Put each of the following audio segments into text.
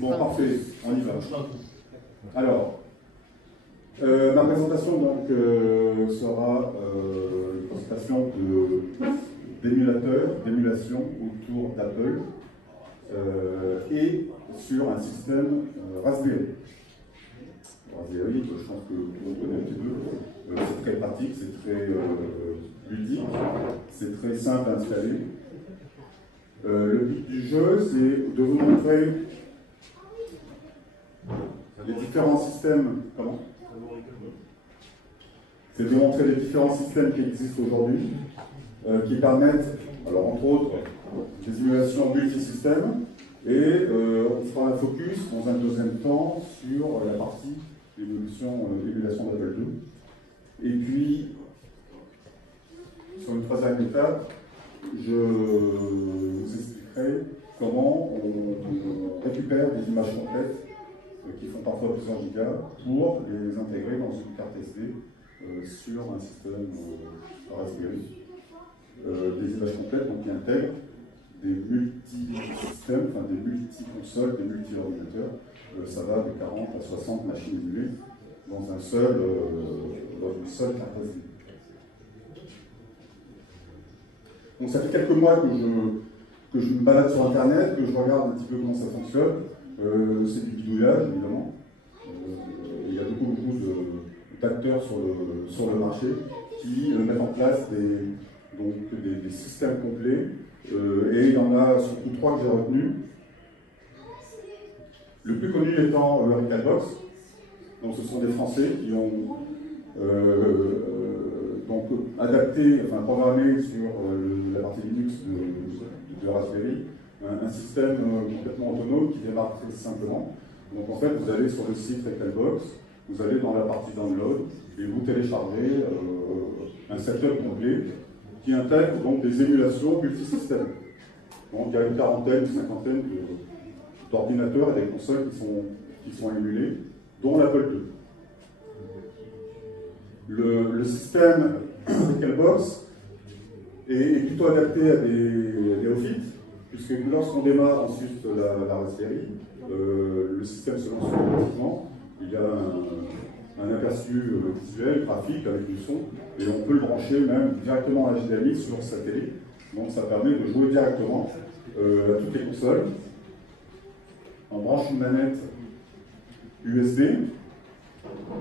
Bon, parfait, on y va. Alors, ma présentation donc, sera une présentation d'émulateurs, d'émulation autour d'Apple et sur un système Raspberry. Raspberry, je pense que tout le monde connaît un petit peu. C'est très pratique, c'est très ludique, c'est très simple à installer. Le but du jeu, c'est de vous montrer les différents systèmes. Comment ? C'est de montrer les différents systèmes qui existent aujourd'hui, qui permettent, alors entre autres, des émulations multisystèmes, et on fera un focus dans un deuxième temps sur la partie émulation d'Apple II. Et puis, sur une troisième étape, je vous expliquerai comment on récupère des images complètes qui font parfois plusieurs gigas pour les intégrer dans une carte SD sur un système Raspberry. Des images complètes donc, qui intègrent des multi-systèmes, enfin des multi-consoles, des multi-ordinateurs. Ça va de 40 à 60 machines émulées dans une seule carte SD. Donc ça fait quelques mois que je me balade sur Internet, que je regarde un petit peu comment ça fonctionne. C'est du bidouillage, évidemment. Il y a beaucoup d'acteurs sur le marché qui mettent en place des systèmes complets. Et il y en a surtout trois que j'ai retenus. Le plus connu étant Recalbox. Donc ce sont des Français qui ont donc adapté, enfin programmé sur la partie Linux de Raspberry, un système complètement autonome qui démarre très simplement. Donc en fait, vous allez sur le site Recalbox, vous allez dans la partie download et vous téléchargez un setup complet qui intègre donc des émulations multisystèmes. Donc il y a une quarantaine, une cinquantaine d'ordinateurs et des consoles qui sont émulés, dont l'Apple II. Le système Recalbox est plutôt adapté à des néophytes, puisque lorsqu'on démarre ensuite la Raspberry, le système se lance automatiquement. Il y a un aperçu visuel, graphique avec du son, et on peut le brancher même directement à HDMI sur sa télé. Donc ça permet de jouer directement à toutes les consoles. On branche une manette USB,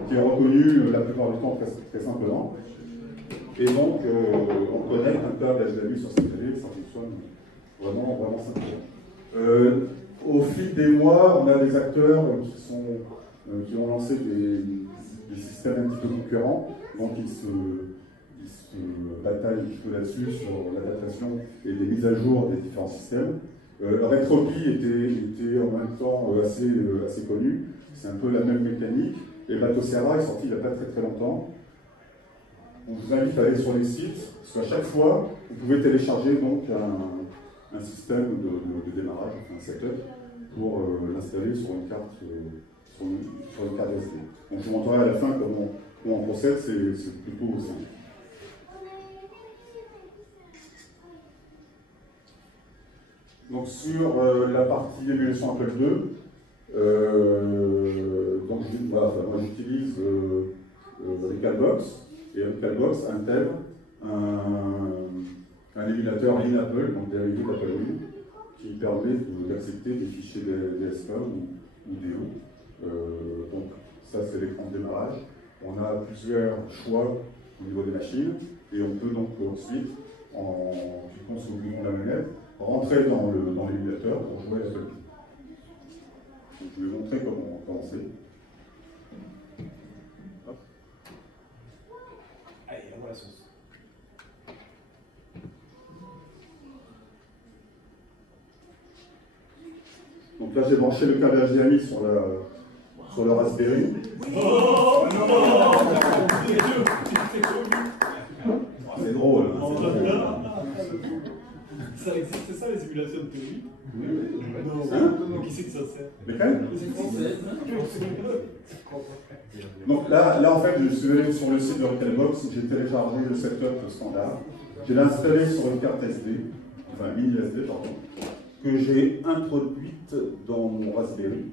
qui est reconnue la plupart du temps très simplement. Et donc on connecte un câble HDMI sur sa télé, ça fonctionne vraiment simplement. Au fil des mois, on a des acteurs qui ont lancé des systèmes un petit peu concurrents, donc ils se bataillent un petit peu là-dessus sur l'adaptation et des mises à jour des différents systèmes. Retropie était en même temps assez connu, c'est un peu la même mécanique, et Batocera est sorti il n'y a pas très longtemps. On vous invite à aller sur les sites, parce qu'à chaque fois, vous pouvez télécharger donc un système de démarrage, un setup, pour l'installer sur une carte SD. Donc je vous montrerai à la fin comment on procède, c'est plutôt simple. Donc sur la partie émulation Apple II, donc moi j'utilise Recalbox, et Recalbox intègre un émulateur InApple, donc dérivé d'Apple II, qui permet d'accepter des fichiers DSK ou DO. Donc ça c'est l'écran de démarrage. On a plusieurs choix au niveau des machines, et on peut donc ensuite, en cliquant sur le bouton de la manette, rentrer dans l'émulateur pour jouer à Apple II. Je vais vous montrer comment c'est. Allez, on voit la sauce. Donc là, j'ai branché le câble HDMI sur le Raspberry. Oh non, c'est drôle. Ça existe, c'est ça les émulations de théorie? Oui. Non, qui c'est que ça sert? Lesquels? C'est français. Donc là, en fait, je suis allé sur le site de Recalbox, j'ai téléchargé le setup standard. Je l'ai installé sur une carte SD, enfin mini SD, pardon. que j'ai introduite dans mon Raspberry.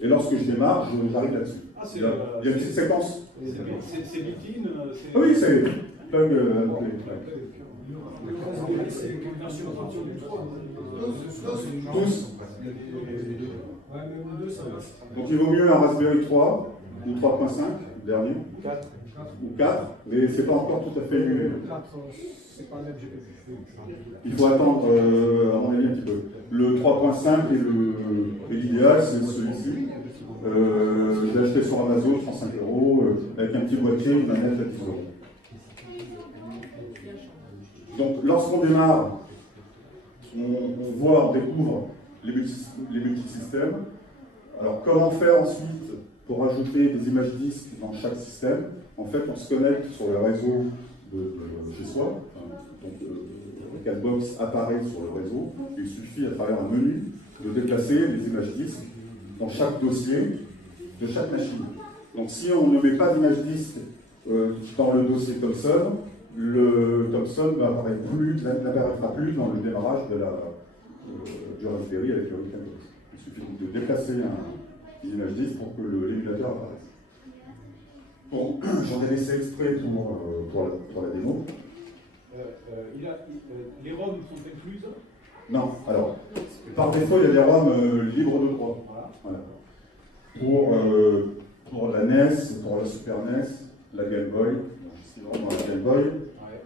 Et lorsque je démarre, j'arrive là-dessus. Ah, Il y a une petite séquence. C'est built-in. Ah oui, c'est plug. C'est une version à partir du 3. Tous. Ouais, même le 2, ça va. Donc il vaut mieux un Raspberry 3 ou 3.5, dernier, 4. ou 4, mais c'est pas encore tout à fait émulé. 4, c'est pas le même GPU. Il faut attendre, à mon avis, un petit peu. Le 3.5 et l'idéal, c'est celui-ci. Je l'ai acheté sur Amazon, 35 €, avec un petit boîtier, une manette à 10 €. Donc, lorsqu'on démarre, on voit, on découvre les multisystèmes. Alors, comment faire ensuite pour ajouter des images disques dans chaque système? En fait, on se connecte sur le réseau de chez soi. Donc, CalBox apparaît sur le réseau. Il suffit, à travers un menu, de déplacer les images disques dans chaque dossier de chaque machine. Donc, si on ne met pas d'image disque dans le dossier Thomson, le Thomson n'apparaîtra plus dans le démarrage du Raspberry avec le CalBox. Il suffit donc de déplacer une image disque pour que l'émulateur apparaisse. Bon, j'en ai laissé exprès pour la démo. Les ROM sont incluses? Non, alors, par défaut, il y a des ROM libres de droit. Voilà. Pour la NES, pour la Super NES, la Game Boy, c'est vraiment la Game Boy. Ouais.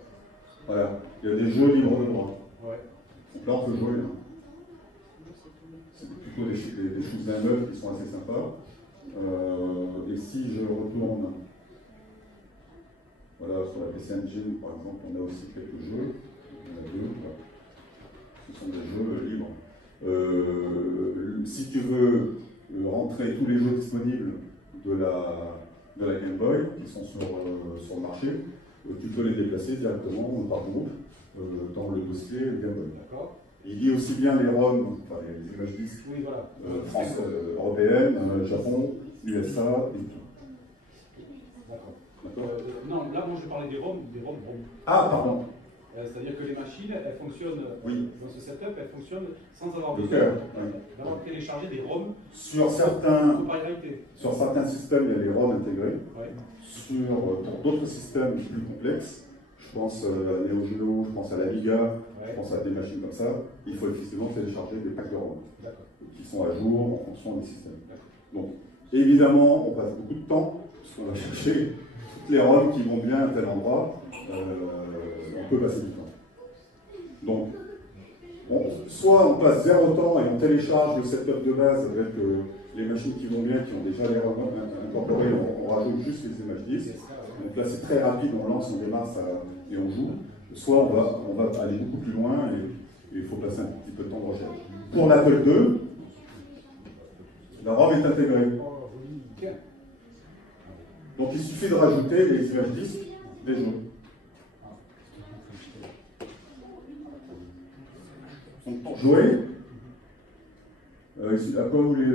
Voilà, il y a des jeux libres de droit. Ouais. Donc là, on peut jouer. C'est plutôt des choses d'un neuf qui sont assez sympas. Et si je retourne, voilà, sur la PC Engine, par exemple, on a aussi quelques jeux. On en a deux. Voilà. Ce sont des jeux libres. Si tu veux rentrer tous les jeux disponibles de la Game Boy, qui sont sur le marché, tu peux les déplacer directement par groupe dans le dossier Game Boy. D'accord. Il lit aussi bien les ROM, enfin les images disques, Oui, voilà. France, européenne, Japon, USA et tout. D'accord. Non, là, moi, je parlais des ROM. Ah, pardon. C'est-à-dire que les machines, elles fonctionnent, Oui. dans ce setup, elles fonctionnent sans avoir Le besoin cœur, d'avoir téléchargé des ROM Sur certains systèmes, il y a les ROM intégrés. Ouais. Pour d'autres systèmes plus complexes, je pense à Neo Geo, je pense à l'Amiga, je pense à des machines comme ça, il faut effectivement télécharger des packs de ROM qui sont à jour en fonction des systèmes. Donc, évidemment, on passe beaucoup de temps, puisqu'on va chercher toutes les ROM qui vont bien à tel endroit, on peut passer du temps. Donc, soit on passe zéro temps et on télécharge le setup de base avec les machines qui vont bien, qui ont déjà les ROM incorporées, on rajoute juste les images disques. Donc là, c'est très rapide, on lance, on démarre et on joue. Soit on va aller beaucoup plus loin et il faut passer un petit peu de temps de recherche. Pour l'Apple II, la ROM est intégrée. Donc il suffit de rajouter les images disques des jeux. Donc pour jouer, à quoi vous voulez,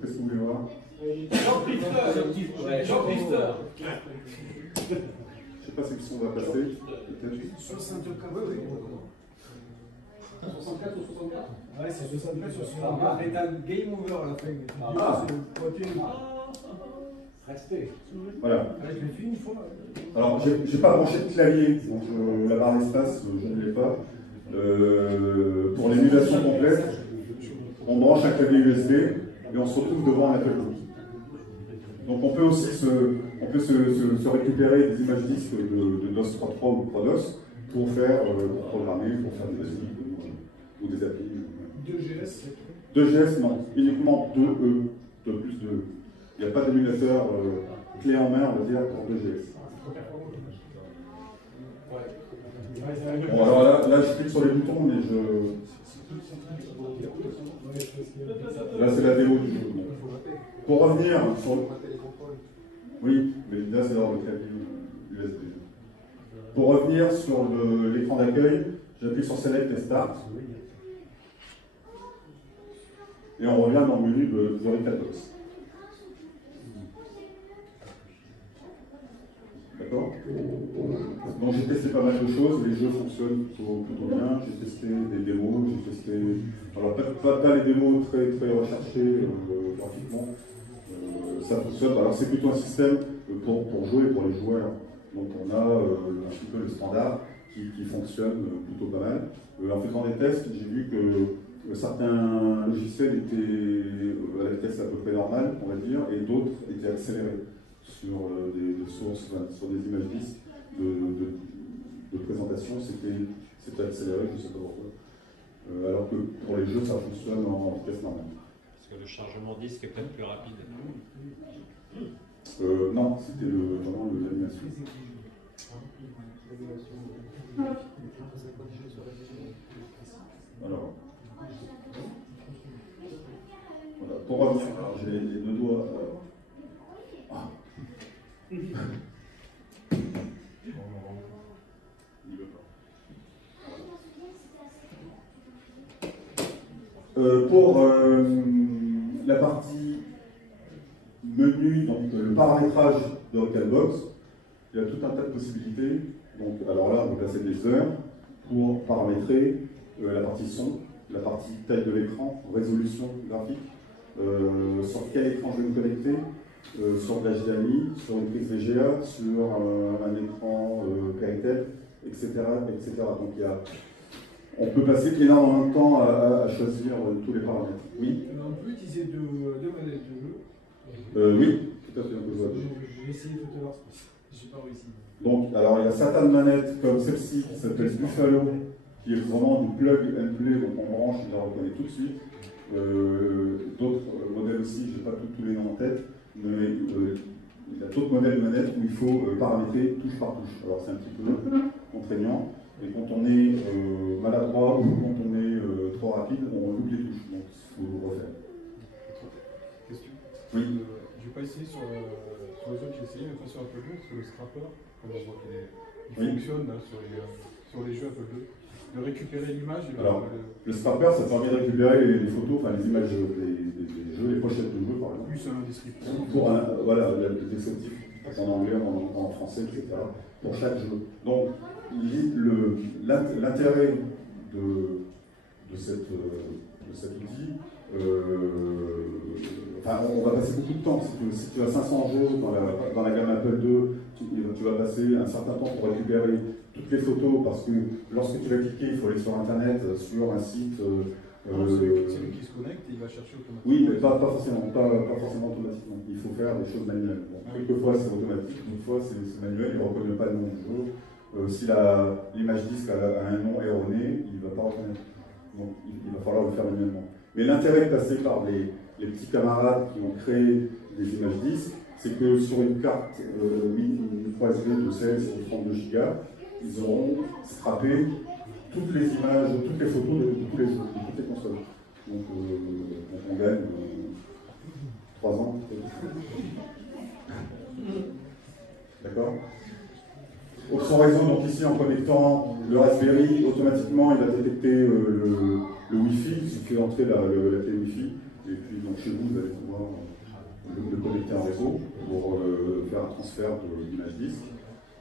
qu'est-ce que vous voulez voir? Jean Pister. Je sais pas si le son va passer, peut-être. 64, oui. 64 ou 64? Ouais, c'est 64 sur 64. Mais t'as le game over à la fin. Ah. C'est le pointé. Restez. Voilà. Je l'ai fait une fois. Alors, j'ai pas branché de clavier, donc la barre d'espace, je ne l'ai pas. Pour l'émulation complète, on branche un clavier USB et on se retrouve devant un Apple II. Donc on peut aussi se récupérer des images disques de DOS 3.3 ou Prodos pour programmer, pour faire des musiques ou des applis. 2GS, 2GS, non, uniquement 2E, de plus de E. Il n'y a pas d'émulateur clé en main, on va dire, pour 2GS. Bon, alors là, je clique sur les boutons, mais là, c'est la démo du jeu. Pour revenir sur. Oui, mais là, c'est dans le clavier USB. Pour revenir sur l'écran d'accueil, j'appuie sur Select et Start. Et on revient dans le menu de CalBox. D'accord. Donc j'ai testé pas mal de choses, les jeux fonctionnent plutôt bien, j'ai testé des démos, j'ai testé, alors pas les démos très recherchées graphiquement, ça fonctionne, alors c'est plutôt un système pour jouer pour les joueurs, donc on a un petit peu le standard qui fonctionne plutôt pas mal. En faisant des tests, j'ai vu que certains logiciels étaient à la vitesse à peu près normale, on va dire, et d'autres étaient accélérés sur des sources, enfin, sur des images disques de présentation, c'était accéléré, je ne sais pas pourquoi. Alors que pour les jeux, ça fonctionne en vitesse normale. Parce que le chargement disque est peut-être plus rapide. Non, c'était vraiment l'animation. Alors, voilà, pour revenir, j'ai les deux doigts. Ah. Il veut pas. Pour la partie menu, donc le paramétrage de Recalbox, il y a tout un tas de possibilités. Donc, alors là, on peut passer des heures pour paramétrer la partie son, la partie taille de l'écran, résolution graphique, sur quel écran je vais me connecter, sur de l'HDMI, sur une prise VGA, sur un écran Péritel, etc., etc. Donc on peut passer énormément de temps à choisir tous les paramètres. Oui. On peut utiliser deux manettes de jeu. Oui, tout à fait, on peut jouer. J'ai essayé tout à l'heure, j'ai pas réussi. Donc, alors il y a certaines manettes comme celle-ci qui s'appelle Buffalo, qui est vraiment du plug and play, donc on branche, il la reconnaît tout de suite. D'autres modèles aussi, je n'ai pas tous les noms en tête, mais il y a d'autres modèles de manettes où il faut paramétrer touche par touche. Alors c'est un petit peu contraignant, et quand on est maladroit ou quand on est trop rapide, on loupe les touches, donc il faut refaire. Question. Oui. Je n'ai pas essayé sur les autres, j'ai essayé, mais pas sur Apple II, parce que le scrapper, comme on voit qu'il fonctionne là, sur les jeux Apple II, de récupérer l'image. Alors, le scrapper, ça permet de récupérer les photos, enfin les images des jeux, les pochettes de jeux par exemple. Plus un descriptif. Pour voilà, le descriptif en anglais, en français, etc. Pour chaque jeu. Donc, l'intérêt de cet outil, enfin, on va passer beaucoup de temps. Si tu as 500 jeux dans la gamme Apple II, tu vas passer un certain temps pour récupérer toutes les photos, parce que lorsque tu vas cliquer, il faut aller sur Internet, sur un site. C'est lui qui se connecte et il va chercher automatiquement. Oui, mais pas forcément automatiquement. Il faut faire des choses manuelles. Bon, quelquefois c'est automatique, une fois c'est manuel, il ne reconnaît pas le nom du jeu. Si l'image disque a un nom erroné, il ne va pas reconnaître. Donc il va falloir le faire manuellement. Mais l'intérêt de passer par les petits camarades qui ont créé des images disques, c'est que sur une carte une 3SD de 16 ou 32 Go, ils auront scrappé toutes les images, toutes les photos de toutes les consoles. Donc on gagne 3 ans. D'accord. Son réseau, donc ici en connectant le Raspberry, automatiquement il va détecter le Wi-Fi, il suffit d'entrer la clé Wi-Fi, et puis donc chez vous allez pouvoir le connecter en réseau pour faire un transfert d'image disque.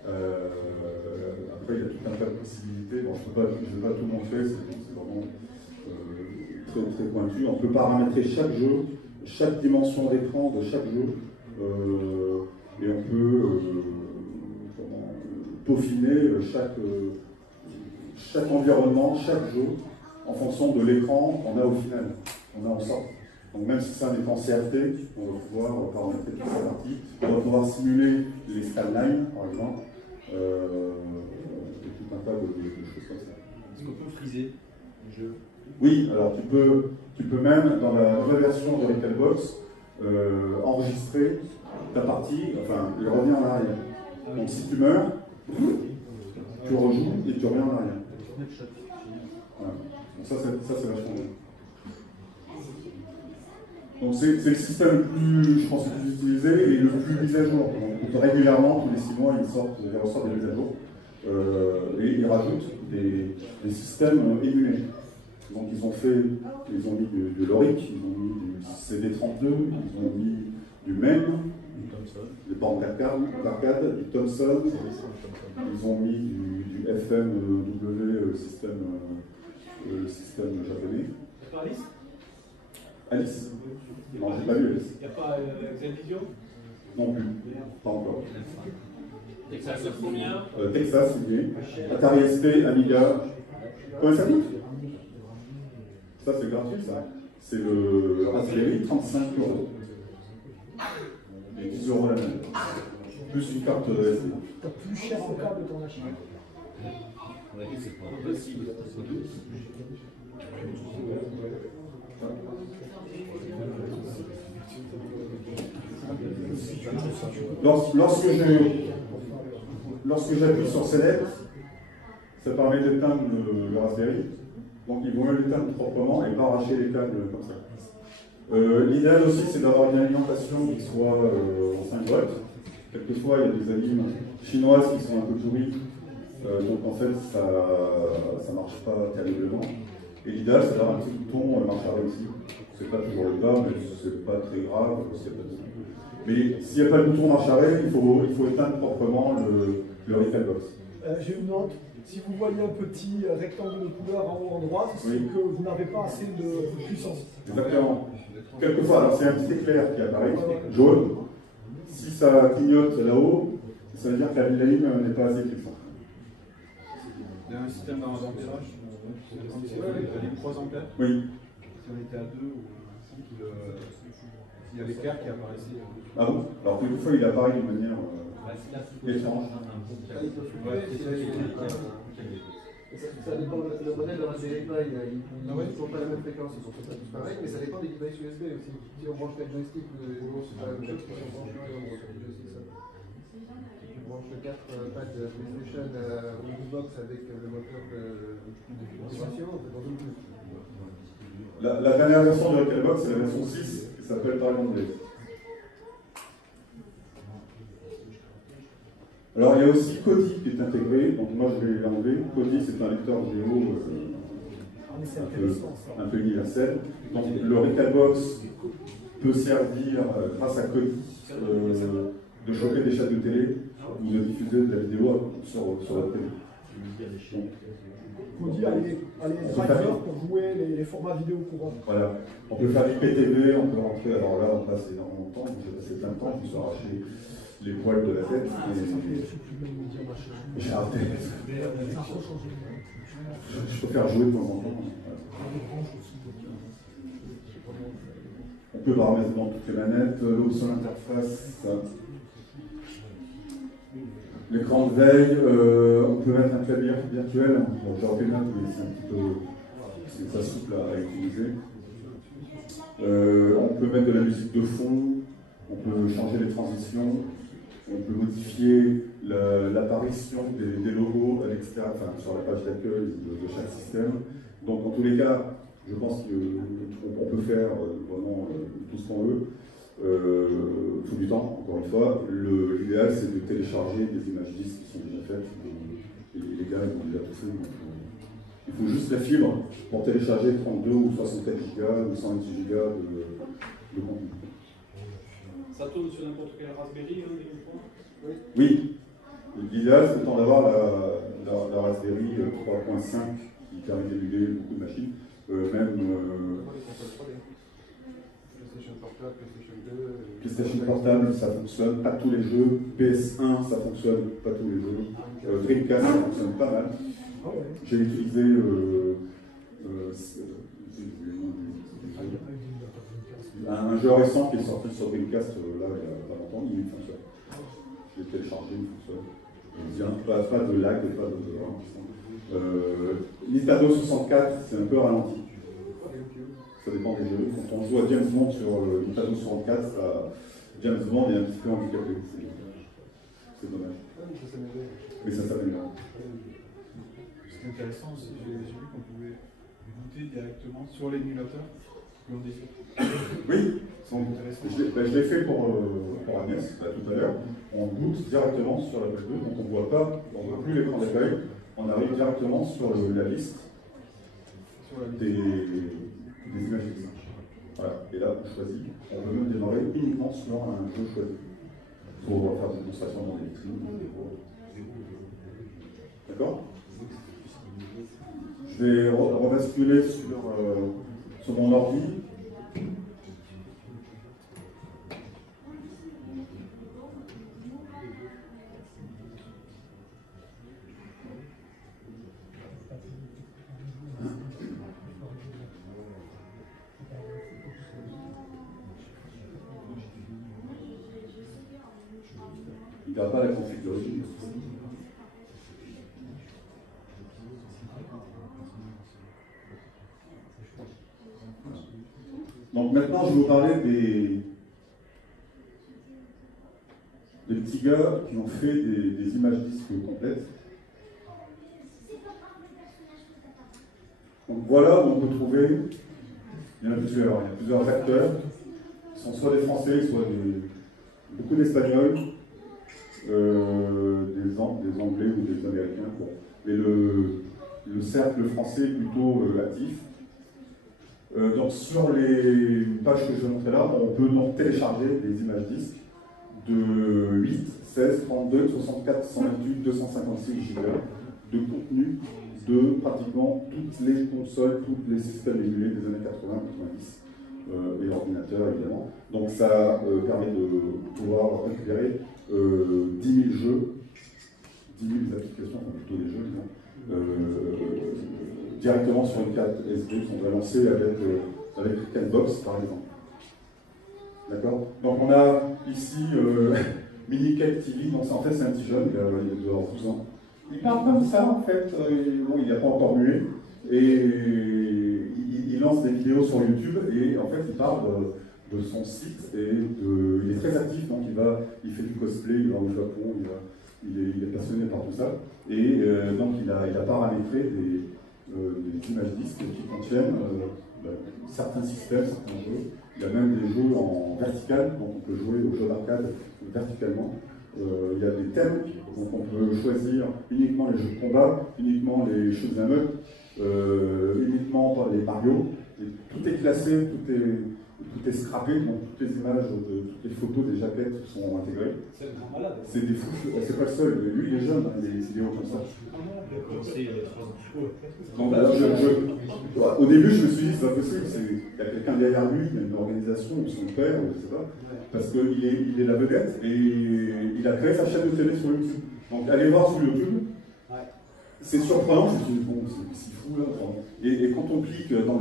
Après il y a tout un tas de possibilités, bon, je ne vais pas tout montrer, c'est vraiment très pointu. On peut paramétrer chaque jeu, chaque dimension d'écran de chaque jeu, et on peut peaufiner chaque environnement, chaque jeu, en fonction de l'écran qu'on a au final, qu'on a en sorte. Donc même si c'est un écran CRT, on va pouvoir paramétrer toute sa partie, on va pouvoir simuler les scanlines, par exemple, et tout un tas de choses comme ça. Est-ce qu'on peut friser le jeu? Oui, alors tu peux même, dans la nouvelle version de Recalbox, enregistrer ta partie, enfin, et revenir en arrière. Donc si tu meurs, tu rejoues et tu reviens en arrière. Voilà. Donc ça c'est vachement bien. Donc c'est le système le plus, je pense, le plus utilisé et le plus mis à jour. Donc, régulièrement, tous les 6 mois, ils ressortent des mises à jour. Et ils rajoutent des systèmes émulés. Donc ils ont mis du Loric, ils ont mis du CD32, ils ont mis du MEM, des bornes d'arcade, du Thomson. Ils ont mis du FMW système japonais. Il n'y a pas Alice? Alice. Non, j'ai pas vu Alice. Il n'y a pas Xenvision? Non plus. Pas encore. Texas, ça combien? Texas, c'est bien. Atari SP, Amiga. Combien ça coûte? Ça, c'est gratuit, ça. C'est le Raspberry, 35 €. Et 10 € la même. Plus une carte SD. T'as plus cher encore de ton achat. C'est pas possible. Lorsque j'appuie sur Select, ça permet d'éteindre le Raspberry. Donc ils vont mieux l'éteindre proprement et pas arracher les câbles comme ça. L'idéal aussi, c'est d'avoir une alimentation qui soit en 5 volts. Quelquefois, il y a des alimes chinoises qui sont un peu pourries. Donc en fait, ça ne marche pas terriblement. Et l'idéal, c'est d'avoir un petit bouton marche arrêt aussi. C'est pas toujours le cas, mais c'est pas très grave. Mais s'il n'y a pas le bouton marche arrêt, il faut éteindre proprement le Recalbox. J'ai une note. Si vous voyez un petit rectangle de couleur en haut en droite, c'est que vous n'avez pas assez de puissance. Exactement. Quelquefois, alors c'est un petit éclair qui apparaît, jaune. Si ça clignote là-haut, ça veut dire que la ligne n'est pas assez puissante. Il y a un système d'ampérage. Il y a 3 ampères. Oui. Si on était à 2 ou 5, il y a l'éclair qui apparaissait. Ah bon? Alors quelquefois, il apparaît d'une manière étrange. Ça dépend, le modèle de Raspberry Pi, ils ne sont pas la même fréquence, ils sont pas tous pareils, mais ça dépend des devices USB aussi. Si on branche 4 joysticks, c'est pas la même chose que si on branche 4 joysticks. Si on branche 4 pads de PlayStation ou Xbox avec le moteur de vibration, on peut dans plus. La dernière version de Recalbox, c'est la version 6 qui s'appelle Dragon Blade. Alors il y a aussi Kodi qui est intégré, donc moi je vais l'enlever. Kodi c'est un lecteur vidéo un peu universel. Donc le Recalbox peut servir grâce à Kodi de choper des chaînes de télé ou de diffuser de la vidéo sur la télé. Kodi a les drivers pour jouer les formats vidéo courants. Voilà, on peut faire du PTV, on peut rentrer, alors là on passe énormément de temps, j'ai passé plein de temps, je me suis arraché les poils de la tête. J'ai arrêté. Je préfère jouer de temps en temps. On peut paramétrer dans toutes les manettes, l'option interface, l'écran de veille, on peut mettre un clavier virtuel. Bon, j'ai repris note, mais c'est un petit peu souple à utiliser. On peut mettre de la musique de fond, on peut changer les transitions. On peut modifier l'apparition des logos à l'extérieur, enfin, sur la page d'accueil de chaque système. Donc, dans tous les cas, je pense qu'on peut faire vraiment tout ce qu'on veut, tout du temps, encore une fois. L'idéal, c'est de télécharger des images disques qui sont déjà faites. Et les gars, ils ont déjà tout fait. Donc, il faut juste la fibre pour télécharger 32 ou 64 gigas ou 128 gigas de contenu. Ça tourne sur n'importe quel Raspberry, Oui. L'idéal, c'est d'avoir la Raspberry 3.5 qui permet d'émuler beaucoup de machines. PlayStation Portable, ça fonctionne, pas tous les jeux. PS1, ça fonctionne, pas tous les jeux. Dreamcast, ça fonctionne pas mal. J'ai utilisé un jeu récent qui est sorti sur Dreamcast là, il n'y a pas longtemps, il fonctionne. Je l'ai téléchargé, il fonctionne. Pas de lag, pas de. Nintendo 64, c'est un peu ralenti. Ça dépend des jeux. Quand on joue à James Bond sur Nintendo 64, James Bond est un petit peu handicapé. C'est dommage. Mais ça s'améliore. Ce qui est intéressant aussi, j'ai vu qu'on pouvait booter directement sur l'émulateur. Oui, je l'ai fait pour Agnès tout à l'heure. On boot directement sur la PS2, donc on ne voit pas, on ne voit plus l'écran d'accueil, on arrive directement sur la liste des images fixes. Voilà, et là on choisit, on peut même démarrer uniquement sur un jeu choisi. pour faire des démonstrations dans les vitrines. D'accord? Je vais rebasculer sur mon ordi. Il n'y a pas la config d'origine. Donc maintenant, je vais vous parler des petits gars qui ont fait des images disques complètes. Donc voilà où on peut trouver, il y en a plusieurs acteurs, qui sont soit des Français, soit beaucoup d'Espagnols, des Anglais ou des Américains. Bon. Mais le cercle français est plutôt actif. Donc sur les pages que je vais montrer là, on peut donc télécharger des images disques de 8, 16, 32, 64, 128, 256 Go de contenu de pratiquement toutes les consoles, tous les systèmes émulés des années 80, 90 et ordinateurs évidemment. Donc ça permet de pouvoir récupérer 10 000 jeux, 10 000 applications, enfin plutôt des jeux, directement sur une carte SD qu'on va lancer avec Catbox par exemple. D'accord? Donc on a ici Minicake TV, donc en fait c'est un petit jeune, il doit avoir 12 ans. Il parle comme ça en fait, bon, il n'a pas encore mué, et il lance des vidéos sur YouTube et en fait il parle de son site et il est très actif, donc il fait du cosplay, il va au Japon, il est passionné par tout ça, et donc il a paramétré des images disques qui contiennent certains systèmes, certains jeux. Il y a même des jeux en vertical, donc on peut jouer aux jeux d'arcade verticalement. Il y a des thèmes, donc on peut choisir uniquement les jeux de combat, uniquement les shoot'em up, uniquement les Mario. Et tout est classé, tout est scrappé, donc toutes les images, toutes les photos des jaquettes sont intégrées. C'est le grand malade. C'est des fous, c'est pas le seul, lui il est jeune, il a des vidéos comme ça. Donc, au début je me suis dit c'est pas possible, il y a quelqu'un derrière lui, il y a une organisation, ou son père, ou je sais pas, parce qu'il est la vedette et il a créé sa chaîne de télé sur YouTube. Donc allez voir sur YouTube, c'est surprenant, je me suis dit bon c'est si fou là. Et quand on clique dans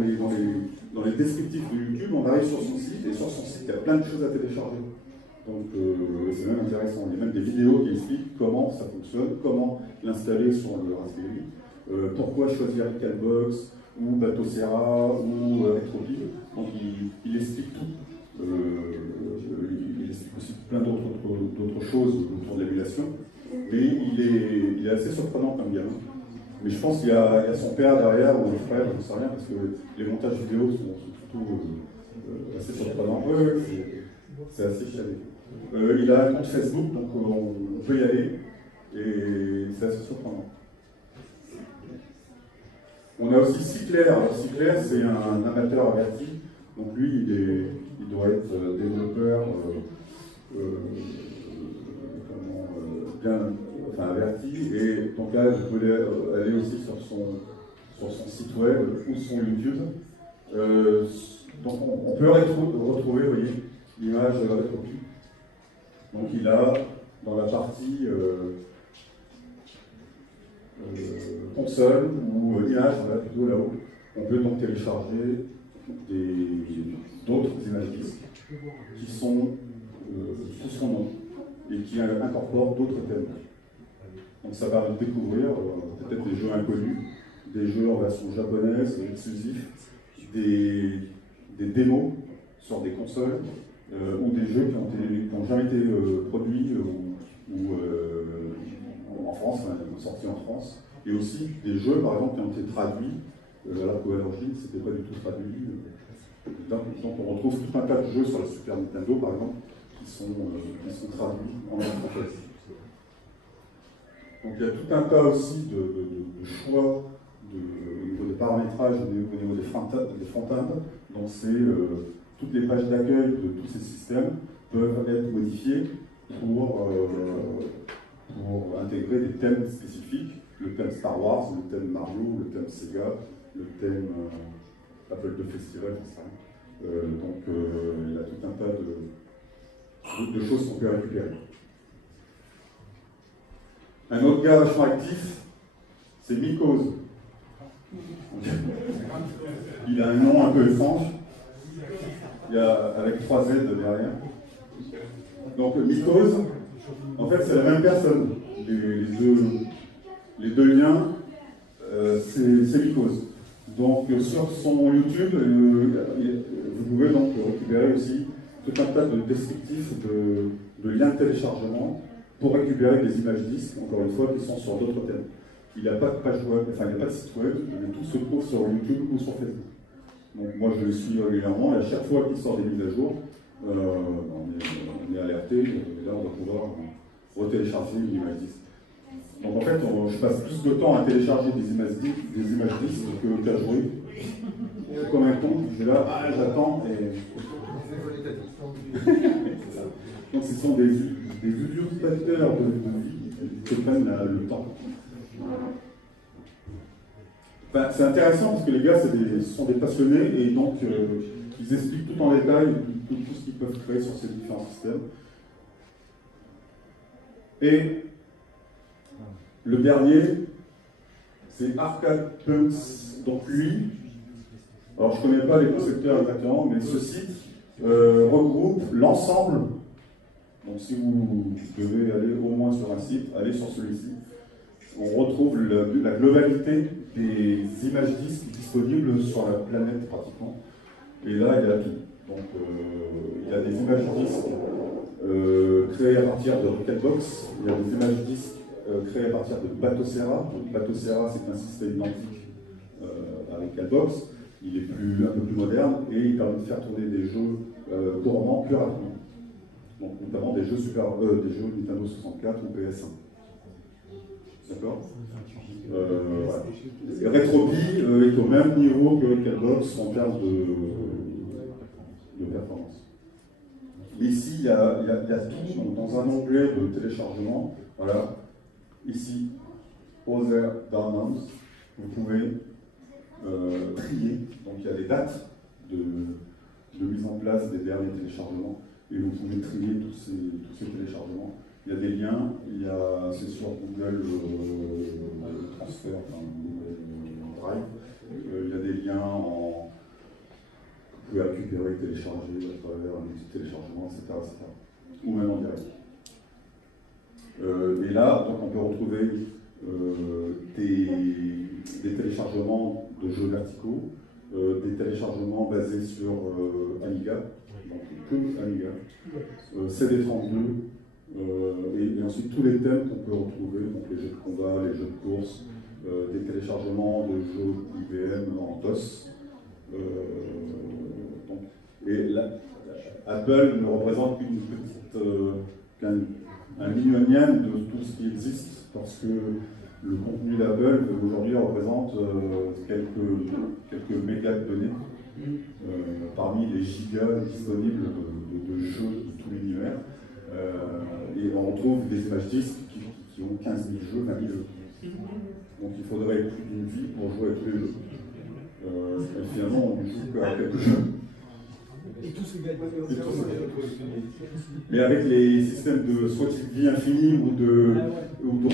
les descriptifs de YouTube, on arrive sur son site, et sur son site il y a plein de choses à télécharger. Donc c'est même intéressant, il y a même des vidéos qui expliquent comment ça fonctionne, comment l'installer sur le Raspberry, pourquoi choisir Catbox, ou Bateau Serra, ou Retropie. Donc il explique tout. Il explique aussi plein d'autres choses autour de l'émulation. Mais il est assez surprenant comme gamin. Mais je pense qu'il y a son père derrière, ou le frère, je ne sais rien, parce que les montages vidéo sont plutôt assez surprenants. C'est assez chialé. Il a un compte Facebook, donc on peut y aller, et c'est assez surprenant. On a aussi Cyclair. Alors Cyclair, c'est un amateur averti, donc lui, il doit être développeur bien averti, et donc là, vous pouvez aller aussi sur son site web ou son YouTube. Donc on peut retrouver, vous voyez, l'image Retropie. Donc il a, dans la partie console ou image, voilà, plutôt là-haut, on peut donc télécharger d'autres images disques qui sont sous son nom et qui incorporent d'autres thèmes. Donc ça va découvrir peut-être des jeux inconnus, des jeux en version japonaise, exclusifs, des démos sur des consoles, ou des jeux qui n'ont jamais été produits ou en France, sortis en France, et aussi des jeux par exemple qui ont été traduits, alors qu'à l'origine c'était pas du tout traduit. Donc on retrouve tout un tas de jeux sur la Super Nintendo par exemple qui sont traduits en langue française. Donc il y a tout un tas aussi de choix au niveau des paramétrages, au niveau des front-end. Donc c'est toutes les pages d'accueil de tous ces systèmes peuvent être modifiées pour intégrer des thèmes spécifiques, le thème Star Wars, le thème Mario, le thème Sega, le thème Apple II Festival, etc. Donc il y a tout un tas de choses qu'on peut récupérer. Un autre gars vachement actif, c'est Mycose. Il a un nom un peu étrange, avec 3 Z derrière. Donc Mycose, en fait c'est la même personne. Les deux liens, c'est Mycose. Donc sur son YouTube, vous pouvez donc récupérer aussi tout un tas de descriptifs de liens de téléchargement pour récupérer des images disques, encore une fois, qui sont sur d'autres thèmes. Il n'y a pas de page web, enfin il n'y a pas de site web, mais tout se trouve sur YouTube ou sur Facebook. Donc moi je le suis régulièrement, et à chaque fois qu'il sort des mises à jour, on est alerté, et là on va pouvoir retélécharger une image disque. Donc en fait, je passe plus de temps à télécharger des images disques qu'à jouer. Comme un con, je suis là, j'attends et... Donc ce sont des usurpateurs de vie qui prennent le temps. Enfin, c'est intéressant parce que les gars, ce sont des passionnés et donc ils expliquent tout en détail tout ce qu'ils peuvent créer sur ces différents systèmes. Et le dernier, c'est Arcade Punks. Donc lui, alors je ne connais pas les concepteurs exactement, mais ce site regroupe l'ensemble. Donc si vous devez aller au moins sur un site, allez sur celui-ci. On retrouve la globalité des images disques disponibles sur la planète pratiquement. Et là, il y a tout. Donc il y a des images disques créées à partir de Recalbox, il y a des images disques créées à partir de Batocera. Donc Batocera, c'est un système identique à Recalbox. Il est un peu plus moderne et il permet de faire tourner des jeux couramment plus rapidement. Donc, notamment des jeux Nintendo 64 ou PS1. D'accord voilà. Et Retropie est au même niveau que Recalbox en termes de performance. Mais ici, il y a tout. Donc, dans un onglet de téléchargement, voilà, ici, Other Downloads, vous pouvez trier. Donc, il y a des dates de mise en place des derniers téléchargements. Et vous pouvez trier tous ces téléchargements. Il y a des liens, c'est sur Google Transfer, enfin Google Drive. Il y a des liens vous pouvez récupérer, télécharger à travers un outil de téléchargement, etc., etc. Ou même en direct. Et là, donc, on peut retrouver des téléchargements de jeux verticaux, des téléchargements basés sur Amiga, donc que Amiga, CD32, et ensuite tous les thèmes qu'on peut retrouver, donc les jeux de combat, les jeux de course, des téléchargements de jeux IBM en DOS. Et Apple ne représente qu'une petite, un millionième de tout ce qui existe, parce que le contenu d'Apple aujourd'hui représente quelques mégas de données parmi les gigas disponibles de jeux de tout l'univers. Et on retrouve des images disques qui ont 15 000 jeux, 20 000 jeux. Donc il faudrait plus d'une vie pour jouer à tous les jeux. Et finalement, on joue qu'à quelques jeux. Et tout se gagne. Mais avec les systèmes de soit de vie infinie ou de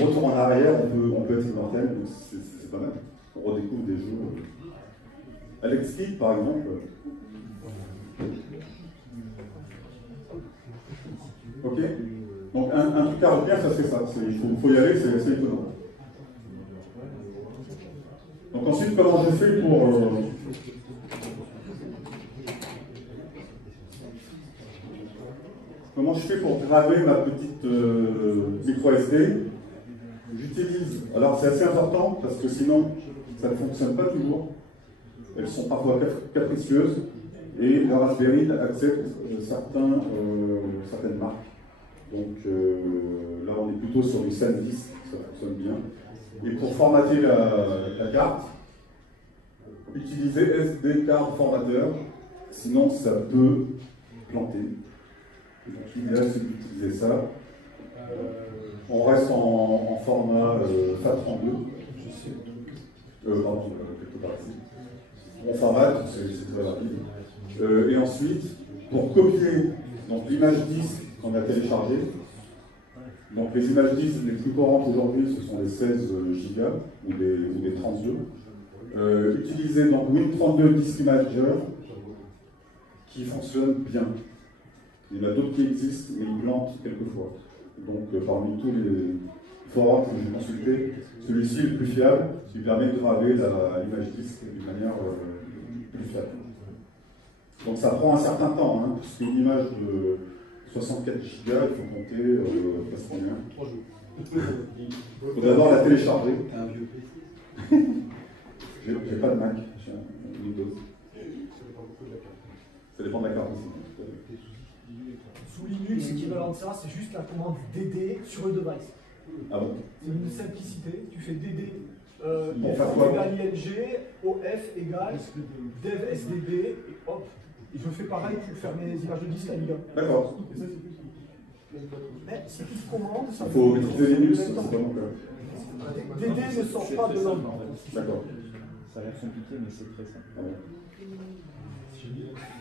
retour en arrière, on peut être immortel, donc c'est pas mal. On redécouvre des jeux. Alex Kidd, par exemple. Ok. Donc un truc à retenir, ça c'est ça. Il faut y aller, c'est étonnant. Donc ensuite, comment je fais pour... Comment je fais pour graver ma petite micro SD? J'utilise. Alors c'est assez important parce que sinon ça ne fonctionne pas toujours. Elles sont parfois capricieuses et la Raspberry accepte certaines marques. Donc là on est plutôt sur du SanDisk, ça fonctionne bien. Et pour formater la carte, utilisez SD card formateur, sinon ça peut planter. Donc l'idéal c'est d'utiliser ça. On reste en format FAT32. Pardon, quelque part ici. On formate, c'est très rapide. Et ensuite, pour copier l'image disque qu'on a téléchargée, donc les images disques les plus courantes aujourd'hui, ce sont les 16 Go ou les 32. Utilisez donc Win32 Disk Imager qui fonctionne bien. Il y en a d'autres qui existent, mais ils plantent quelquefois. Donc parmi tous les forums que j'ai consultés, celui-ci est le plus fiable, qui permet de graver l'image disque d'une manière plus fiable. Donc ça prend un certain temps, hein, parce qu'une image de 64 Go, il faut compter presque combien 3 jours. Il faut d'abord la télécharger. J'ai pas de Mac, j'ai un Windows. Ça dépend de la carte aussi. Sous Linux, l'équivalent de ça, c'est juste la commande DD sur le device. Ah bon? C'est une simplicité. Tu fais DD Pour faire quoi? égale ING, OF égale dev SDB, et hop. Et je fais pareil pour faire mes images de disque à l'IA. D'accord. Mais si tu commandes, ça Il faut maîtriser Linux, c'est pas mon cas. DD ne sort pas de l'homme. D'accord. Ça a l'air compliqué, mais c'est très simple. Ah bon.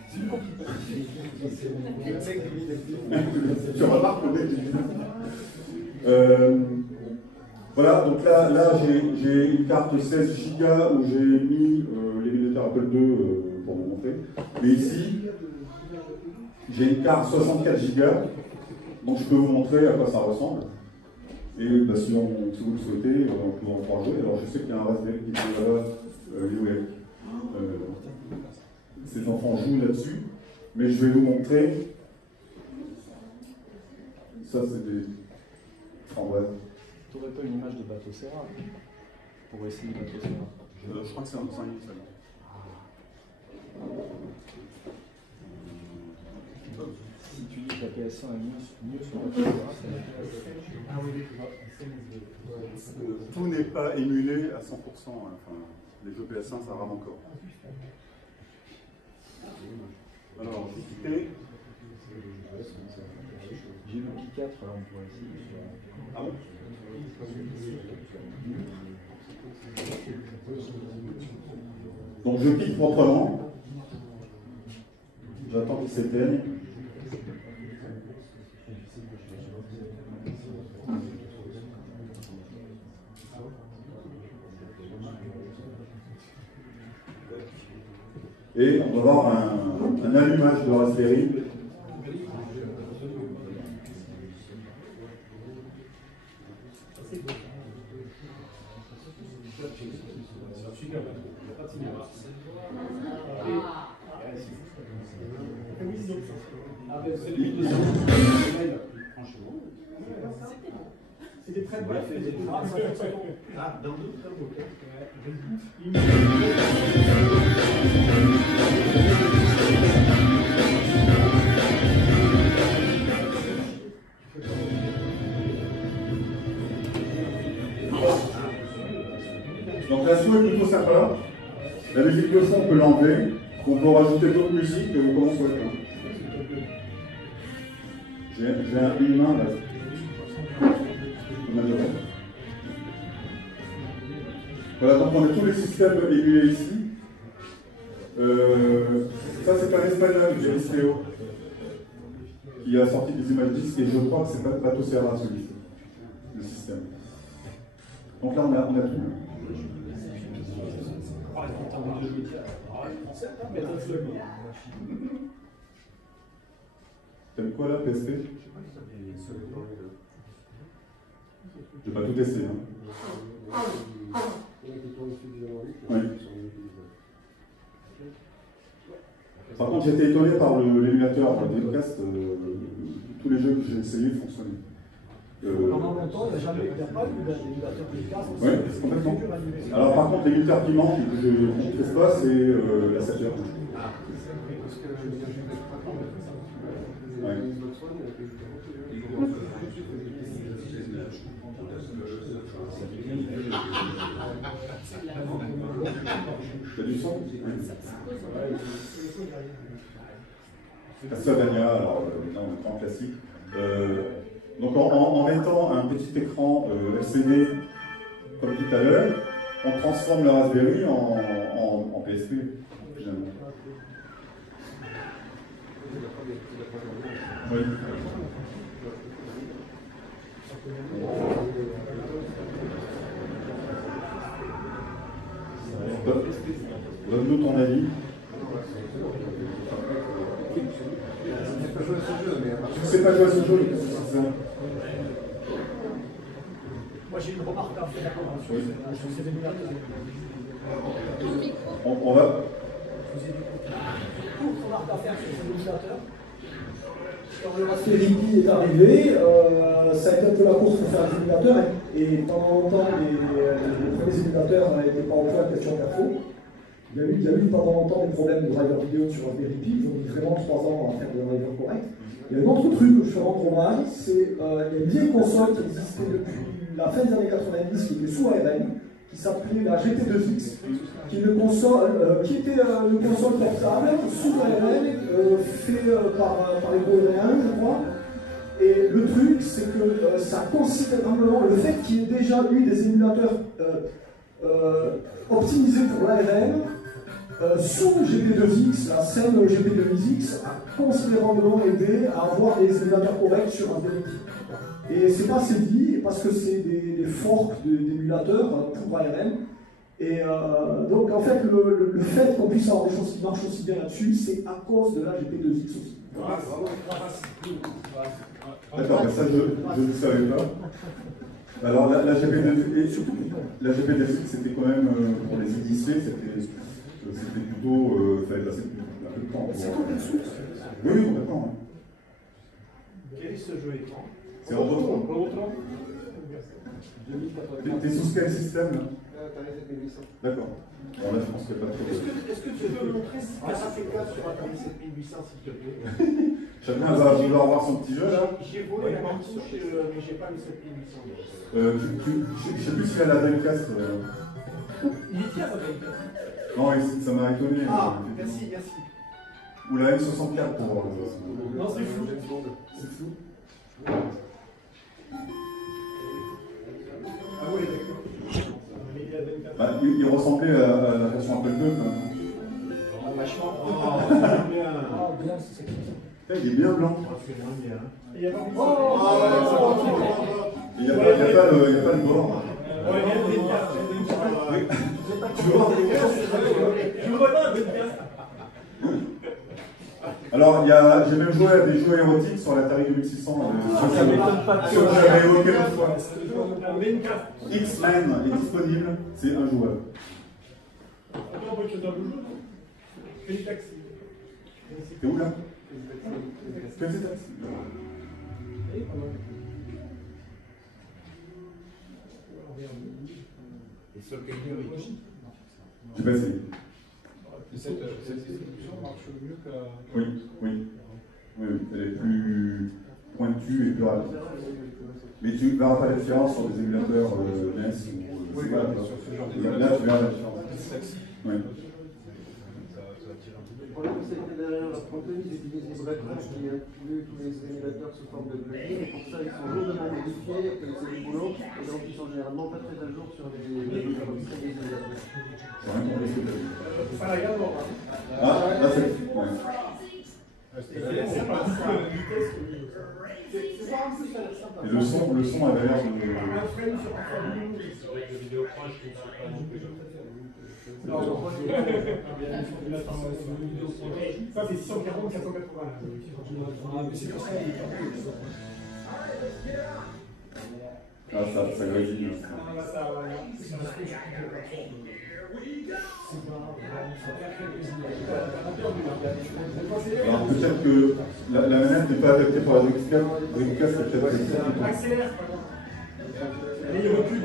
C'est une compliqué. Tu remarques qu'on est voilà, donc là j'ai une carte 16 Go où j'ai mis l'émulateur Apple II pour vous montrer. Et ici, j'ai une carte 64 Go, donc je peux vous montrer à quoi ça ressemble. Et bah, si vous le souhaitez, on peut en pouvoir jouer. Alors je sais qu'il y a un Raspberry qui est là-bas, ces enfants jouent là-dessus, mais je vais vous montrer. Ça, c'est des framboises. Tu n'aurais pas une image de bateau Serra pour essayer le bateau Serra? Je crois que c'est un livre. Si tu dis que la PS1 est mieux sur bateau Serra, c'est Tout n'est pas émulé à 100%. Hein. Enfin, les jeux PS1, ça rame encore. Alors, j'ai quitté. J'ai le Pi 4, alors on pourrait essayer. Ah bon? Donc je pique proprement. J'attends qu'il s'éteigne. Et on va avoir un allumage de Raspberry. C'est des très brefs. Ah, dans d'autres travaux. Donc la souris est plutôt sympa. La musique de fond, on peut l'enlever. On peut rajouter d'autres musiques comme on souhaite. J'ai une main là. Voilà, donc on a tous les systèmes émulés ici. Ça c'est un espagnol, Geristeo, qui a sorti des images disques et je crois que c'est pas Bateau Serra celui-ci, le système. Donc là on a tout. T'aimes quoi là, PSP? Je vais pas tout tester. Hein. Oui. Par contre, j'étais étonné par l'émulateur Dreamcast. Tous les jeux que j'ai essayés fonctionnaient. Pendant longtemps, il n'y a pas eu d'émulateur Dreamcast. Oui, complètement. Alors par contre, l'émulateur qui manque et que je ne trouve pas, c'est la Saturn. Ouais. T'as du son? Castlevania, alors là on est en classique. Donc en mettant un petit écran LCD comme tout à l'heure, on transforme la Raspberry en PSP finalement. Oui. Donne-nous ton avis. Tu ne sais pas jouer à ce jeu, c'est ça? Moi j'ai une remarque à faire sur ces émulateurs. On va. Une remarque à faire sur ces émulateurs. Quand le Raspberry Pi est arrivé, ça a été un peu la course pour faire des émulateurs. Et pendant longtemps, les premiers émulateurs n'étaient pas en point de question perfo. Il y a eu pendant longtemps des problèmes de driver vidéo sur Raspberry Pi. Ils ont mis vraiment 3 ans à faire des drivers corrects. Il y a un autre truc que je fais rendre hommage, c'est il y a une vieille console qui existait depuis la fin des années 90, qui était sous ARM, qui s'appelait la GT2X, qui était une console portable sous ARM, fait par les Coréens, je crois. Et le truc, c'est que ça considérablement, le fait qu'il y ait déjà eu des émulateurs optimisés pour l'ARM, sous GP2X, la scène GP2X a considérablement aidé à avoir des émulateurs corrects sur un Raspberry Pi. Et c'est pas assez dit, parce que c'est des forks d'émulateurs pour ARM. Et donc en fait, le fait qu'on puisse avoir des choses qui marchent aussi bien là-dessus, c'est à cause de la GP2X aussi. D'accord, mais ça je ne savais pas. Alors la GP2X, c'était quand même, pour les initiés, c'était plutôt, fallait passer un peu de temps. C'est complètement source. Oui, complètement. Quel est ce jeu écran? C'est Robotron. T'es sous quel système là? D'accord. Alors là, je pense qu'il n'y a pas de problème. Est-ce que tu peux me montrer ce que ça fait quoi sur Atari 7800, s'il te plaît? Chacun va vouloir voir son petit jeu là. J'ai volé la cartouche, mais j'ai pas le 7800. Je ne sais plus s'il y a la Dreamcast. Il est tiers, ça Dreamcast. Non, ça m'a étonné. Ah, merci, merci. Ou la M64 pour. Non, c'est fou. C'est fou. Ah oui, d'accord. Bah, il ressemblait à la version Apple II. Vachement. Oh, bien. Ah, bien, c'est ça. Il est bien blanc. C'est moins bien. Il y a pas Il n'y a pas le bord. Ouais, il y a des cartes. Tu vois? Je vois pas de cartes. Alors, j'ai même joué à des jeux érotiques sur l'Atari 2600. Ça m'étonne pas que J'avais évoqué l'autre fois. Un X-Men est disponible, c'est injouable. Attends, je dois le jeu. Fais le taxi. T'es où là? Fais le taxi. Et sur quel niveau? J'ai pas essayé. Cette distribution marche mieux qu'à. Oui. Elle est plus pointue et plus rapide. Mais tu ne verras pas la différence sur des émulateurs NES ou. Oui, voilà, sur ce genre de. Là, tu verras la différence. Oui. Le problème, c'est que derrière la Franklin, ils utilisent des breakers qui incluent tous les émulateurs sous forme de plugins, et pour ça, ils sont lourdement modifiés, et c'est du boulot, et donc ils sont généralement pas très à jour sur des émulateurs. C'est rien pour laisser de- Ça regarde, on va. Ah, là c'est. Ouais. C'est pas la vitesse que c'est pas un peu ça, sympa. Et le son avait l'air de. Un frame sur un frame. C'est vrai que le vidéo crash, je ne sais pas non plus. Non, ça c'est 640, 480. C'est pour ça qu'il est Ah, ça grésille. Alors peut-être que la manette n'est pas adaptée pour la Dreamcast. Dreamcast, c'est peut-être que accélère. Mais il recule.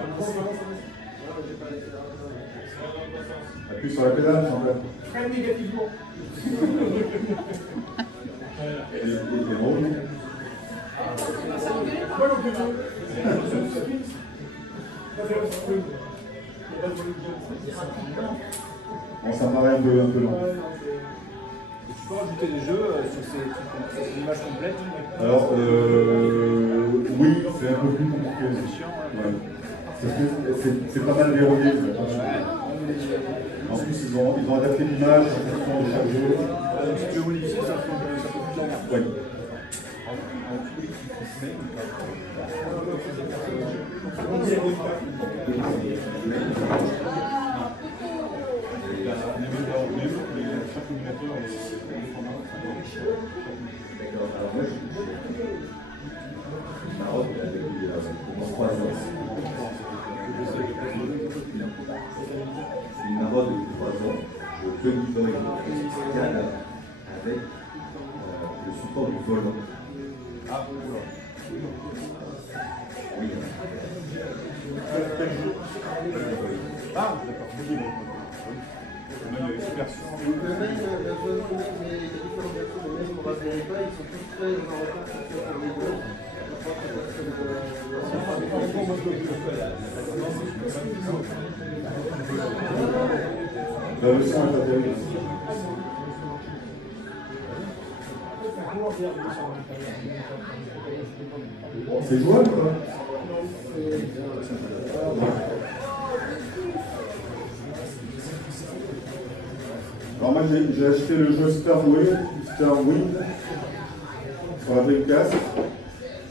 appuie sur la pédale, en fait. Freine négativement. Et roule. Moi non plus. Bon, ça me paraît un peu long. Tu peux rajouter des jeux sur ces images complètes? Alors, Oui, c'est un peu plus compliqué. Ouais. C'est pas mal verrouillé. En plus, ils ont adapté l'image en fonction de chaque jeu. Tu peux modifier, ça peut plus Oui. Une marotte depuis 3 ans, je Bunny Boy Diane avec le support du volant. Ah, oui. ah, d'accord. Le mail, la zone mail, mais les différentes versions de mail pour Raspberry Pi, ils sont tous très en retard sur les deux. Je crois que c'est La leçon est pas terrible. Bon, c'est jouable, quoi. Alors moi j'ai acheté le jeu Starwind sur la Dreamcast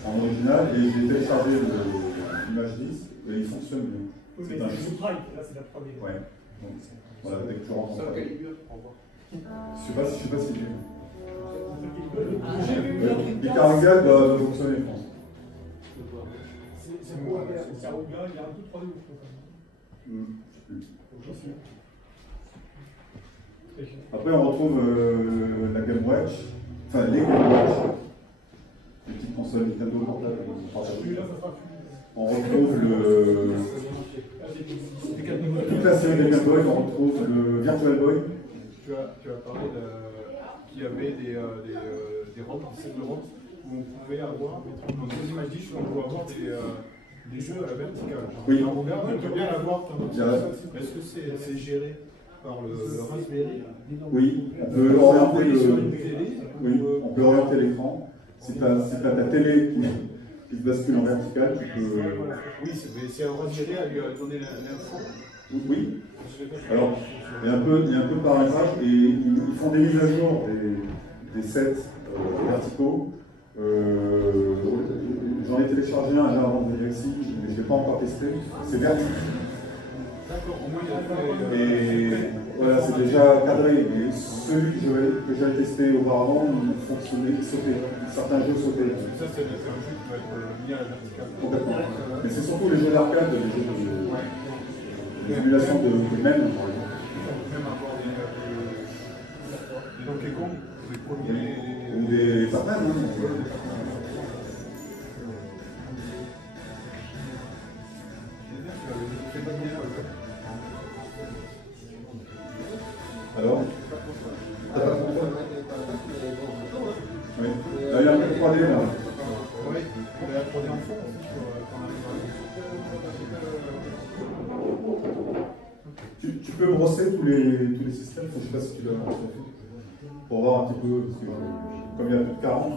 en original et j'ai téléchargé l'image 10 et il fonctionne bien. Oui, C'est mais un c'est jeu. le drive, là c'est la première. Ouais. Donc, voilà, dès que tu rentres. ça. Je sais pas si j'ai. J'ai vu Icariga doit fonctionner, je pense. c'est beau à faire, c'est Carouga, il y a un peu 3D au fond. Je sais plus. Après, on retrouve la Game Watch, enfin les Game Watch, les petites consoles Nintendo portables. Celui-là, ça sera plus. On retrouve toute la série des Game Boy, on retrouve le Virtual Boy. Tu as parlé qu'il y avait des ROM, des sets de ROM, où on pouvait avoir, dans les images 10, on pouvait avoir des jeux à la verticale. Oui. On regarde, on peut bien l'avoir. Yeah. Est-ce que c'est géré par le Raspberry? Oui, on peut orienter sur une télé. oui, on peut orienter l'écran. Si tu as ta télé qui se bascule en verticale, tu peux. Oui, c'est un Raspberry à lui donner l'info. Oui. Alors, il y a un peu de paramétrage et ils font des mises à jour des sets verticaux. J'en ai téléchargé un là avant de venir ici, mais je ne l'ai pas encore testé. C'est vertical. D'accord, au moins il y a Et voilà, c'est déjà cadré. Et celui que j'avais testé auparavant, il fonctionnait, il sautait. Certains jeux sautaient. Ça, c'est un jeu qui peut être mis à la verticale. Complètement. Mais c'est surtout les jeux d'arcade, les jeux de l'émulation de même, par exemple. Même avoir des Donkey Kong, des premiers. Ou des Pac-Man. Alors t'as pas compris? Oui. Là, il y a un peu de 3D là. Oui, il y a la 3D en fond aussi Tu peux brosser tous les systèmes, je ne sais pas si tu l'as fait, pour voir un petit peu, parce que comme il y a plus de 40,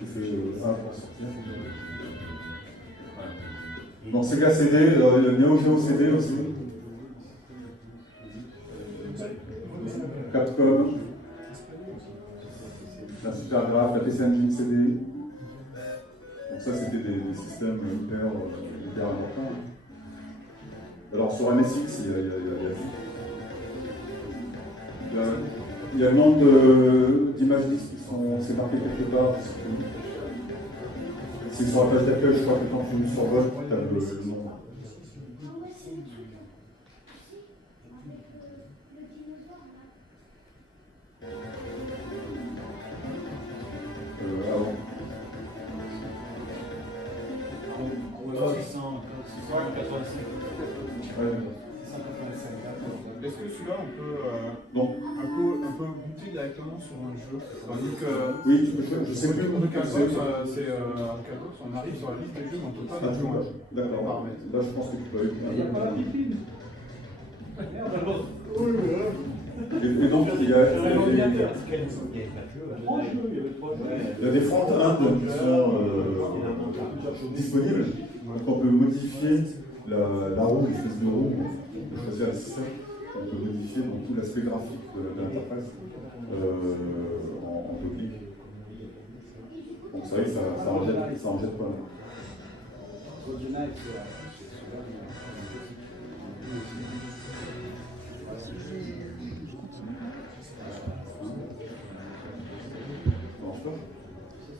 je fais ça pour sortir. Donc Sega CD, le Neo Geo CD aussi. Capcom. La Supergraph, la PC Engine CD. Donc ça c'était des systèmes hyper importants. Alors sur MSX, il y a le nombre d'images disques qui sont, c'est marqué quelque part. C'est sur la page d'accueil, je crois que quand tu survoles, tu as le nom. Avant. Est-ce que celui-là, on peut Donc, un peu goûter directement sur un jeu? Tandis que oui, je sais plus le comment Calbox, c'est un Calbox, on arrive sur la liste des jeux, mais on ne peut pas jouer. D'accord. Là, je pense que tu peux aller. Et donc, il y a différentes Indes qui sont disponibles. Donc, on peut modifier la roue, l'espèce de roue, on peut choisir la système, on peut modifier donc, tout l'aspect graphique de l'interface en deux clics. Donc, c'est vrai que ça en jette pas mal.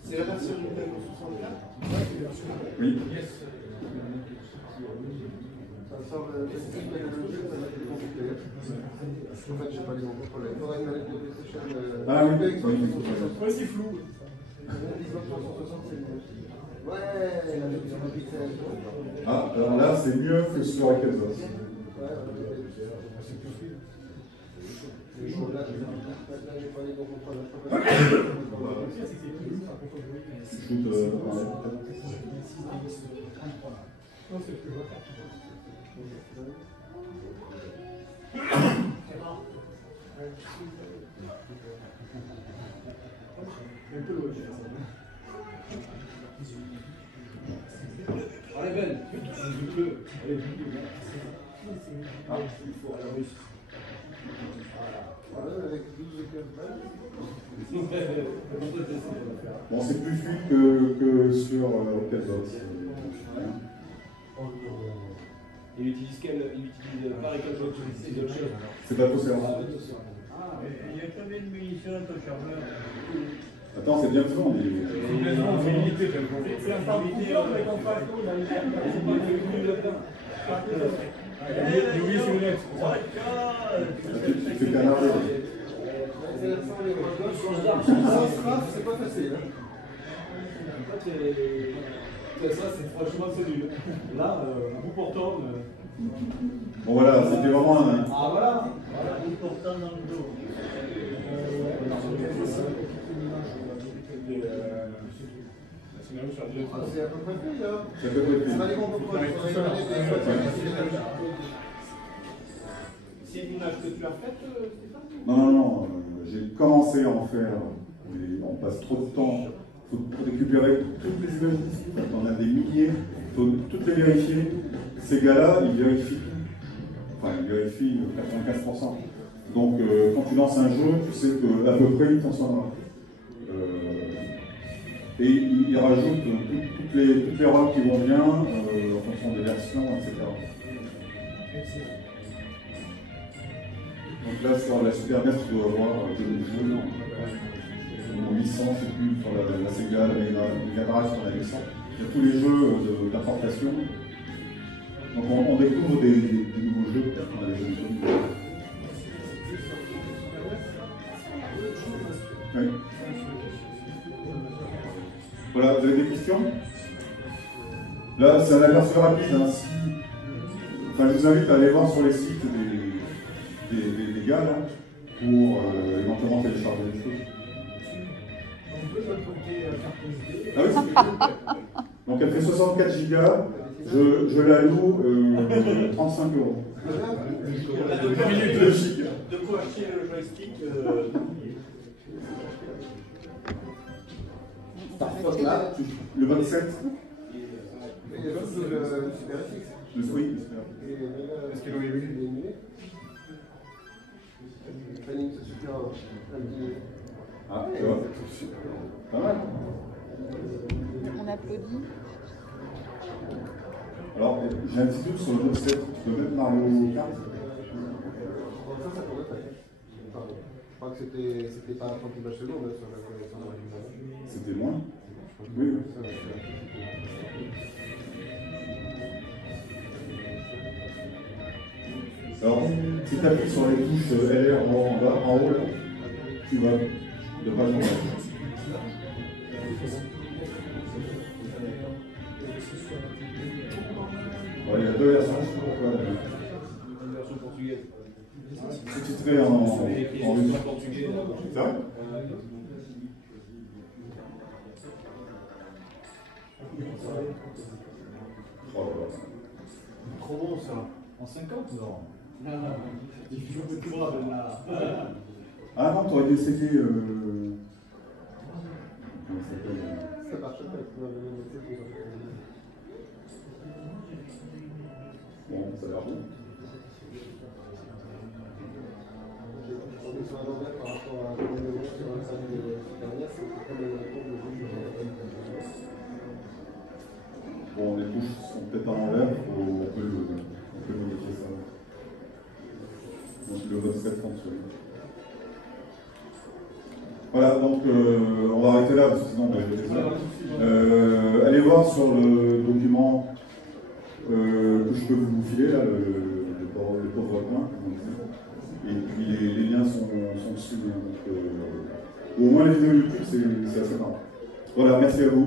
C'est la version Nintendo 64? Oui. Ça sort le système technologique, ça va être compliqué. En fait, je sais pas les noms, problème. Il faudrait une manette de PlayStation. Ah oui, Ouais, c'est flou. Ouais, la version de pixels. Ah, alors là, c'est mieux que sur Xbox. Ouais, c'est plus fluide. Là, j'ai pas les bons contrôles. Allez Ben, vite-le. Allez, vite-le. Ah, il faut à la russe. Avec 12 et 15 balles. Bon, c'est plus fluide que sur Xbox. Il utilise pareil quel jeu tu utilises d'autres choses. C'est pas possible. Ah, il y a combien de munitions ton chargeur? Attends, c'est bien fait, on est. C'est limité, c'est un temps limité, mais en face, on a une oui, c'est honnête. Tu fais canarder. Sans strafe, c'est pas facile. Ça, c'est franchement solide. Là, un bout portant. Bon, voilà, c'était vraiment un. Ah, voilà. Un bout portant dans le dos. C'est à peu près plus, là. Ça peut être C'est pas les bons contrôles. C'est une image que tu as faite, Stéphane? Non, j'ai commencé à en faire, mais on passe trop de temps. Il faut récupérer toutes les images d'ici. On a des milliers, il faut toutes les vérifier. Ces gars-là, ils vérifient tout. Enfin, ils vérifient 95%. Donc, quand tu lances un jeu, tu sais qu'à peu près, il t'en sera. Et ils rajoutent toutes les ROM qui vont bien, en fonction des versions, etc. Donc là, sur la Super NES, tu dois avoir 2000 jeux, 800, je ne sais plus, sur la Sega, la Mega Drive, sur la 800. Il y a tous les jeux d'importation. Donc on découvre des nouveaux jeux qu'on a déjà connus. Oui. Voilà, vous avez des questions? Là, c'est un aperçu rapide. Hein, enfin, je vous invite à aller voir sur les sites des gars là, pour éventuellement télécharger des choses. Ah oui, c'est donc elle fait 64 gigas, je la loue 35 €. De quoi acheter le joystick Par contre, là, le 27. Il y a surtout le Super FX. Le Swing, Est-ce qu'il aurait eu Fanning, c'est super. Ah, tu vois. Pas mal. On applaudit. Alors, j'ai un petit doute sur le top 7. Tu peux mettre Mario Kart? Ça pourrait faire. Je crois que c'était pas 30 images secondes sur la. C'était moins? Oui. Alors, si tu appuies sur les touches LR en haut, là, tu vas de page en page. Il y a deux versions, je sais pas pourquoi. Une version portugaise. C'est titré en russe. Portugais. C'est vrai? Trop bon ça. En 50 non. Ah non, t'aurais dû essayer. Comment ça s'appelle Ça marche pas. Bon, ça a l'air bon. Sur un envers par rapport à sur un dernière, c'est comme le Bon, les touches sont peut-être à l'envers, on peut modifier ça. Donc le vote 7 fonctionne. Voilà, donc on va arrêter là parce que sinon on va être désolé. Allez voir sur le document que je peux vous filer, là, le pauvre coin. Et puis les liens sont dessus. Donc, au moins les vidéos YouTube, c'est assez marrant. Voilà, merci à vous.